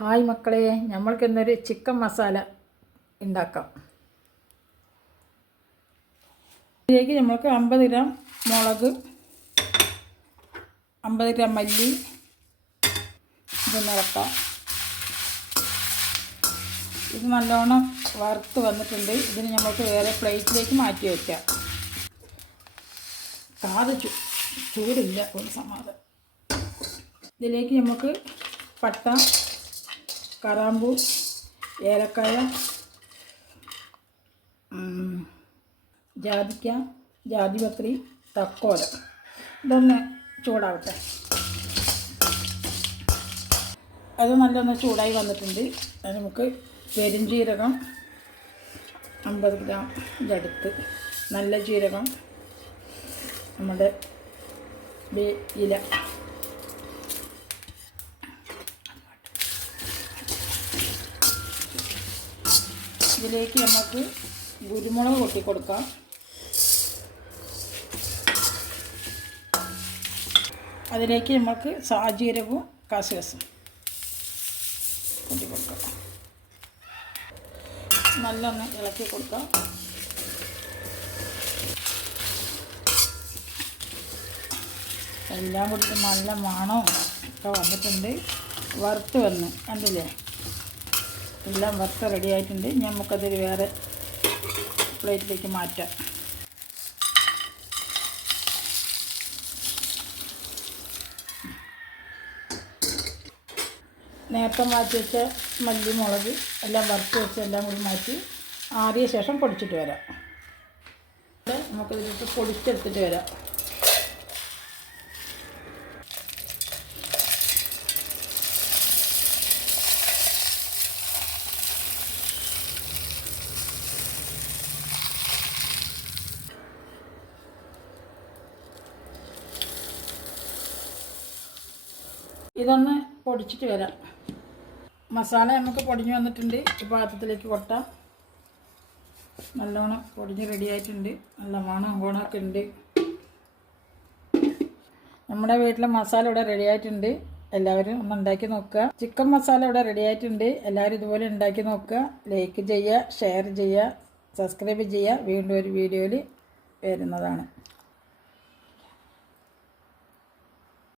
Hi മക്കളെ, നമ്മൾക്കിന്നൊരു chicken masala ഉണ്ടാക്കാം. ഇതിലേക്ക് നമ്മൾക്ക് 50 ഗ്രാം മുളക്, 50 ഗ്രാം മല്ലി ഇതൊന്ന് ഇളക്കാം. ഇത് നല്ലോണം വറുത്ത് വന്നിട്ടുണ്ട്. ഇതിന് നമുക്ക് വേറെ പ്ലേറ്റിലേക്ക് മാറ്റി വയ്ക്കാം. ചൂടില്ല, ഒരു സമാധാനം. ഇതിലേക്ക് നമുക്ക് പട്ട, കറാമ്പൂ, ഏലക്കായ, ജാതിക്ക, ജാതിപത്രി, തക്കോല ഇതൊന്ന് ചൂടാവട്ടെ. അത് നല്ലൊന്ന് ചൂടായി വന്നിട്ടുണ്ട്. അത് നമുക്ക് പെരുംജീരകം 50 ഗ്രാം ഇതെടുത്ത്, നല്ല ജീരകം, നമ്മുടെ ഇല, ഇതിലേക്ക് നമുക്ക് കുരുമുളക് കൊട്ടിക്കൊടുക്കാം. അതിലേക്ക് നമുക്ക് സാജീരകവും കസകസും കൊട്ടിക്കൊടുക്കാം. നല്ലൊന്ന് ഇളക്കി കൊടുക്കാം. എല്ലാം കൂടി നല്ല മണവും ഒക്കെ വന്നിട്ടുണ്ട്. വറുത്ത് വന്ന് കണ്ടില്ലേ, എല്ലാം വറുത്ത് റെഡി ആയിട്ടുണ്ട്. നമുക്കതൊരു വേറെ പ്ലേറ്റിലേക്ക് മാറ്റാം. നേരത്തെ മാറ്റി വെച്ച മല്ലി, മുളക് എല്ലാം വറുത്ത് വെച്ച് എല്ലാം കൂടി മാറ്റി ആറിയ ശേഷം പൊടിച്ചിട്ട് വരാം. നമുക്കിതിലിട്ട് പൊടിച്ചെടുത്തിട്ട് വരാം. ഇതൊന്ന് പൊടിച്ചിട്ട് വരാം. മസാല നമുക്ക് പൊടിഞ്ഞ് വന്നിട്ടുണ്ട്. ഈ പാത്രത്തിലേക്ക് കൊട്ടാം. നല്ലോണം പൊടിഞ്ഞ് റെഡിയായിട്ടുണ്ട്. നല്ല ഗുണമൊക്കെ ഉണ്ട്. നമ്മുടെ വീട്ടിലെ മസാല ഇവിടെ റെഡിയായിട്ടുണ്ട്. എല്ലാവരും ഒന്ന് ഉണ്ടാക്കി നോക്കുക. ചിക്കൻ മസാല ഇവിടെ റെഡിയായിട്ടുണ്ട്. എല്ലാവരും ഇതുപോലെ ഉണ്ടാക്കി നോക്കുക. ലൈക്ക് ചെയ്യുക, ഷെയർ ചെയ്യുക, സബ്സ്ക്രൈബ് ചെയ്യുക. വീണ്ടും ഒരു വീഡിയോയിൽ വരുന്നതാണ്.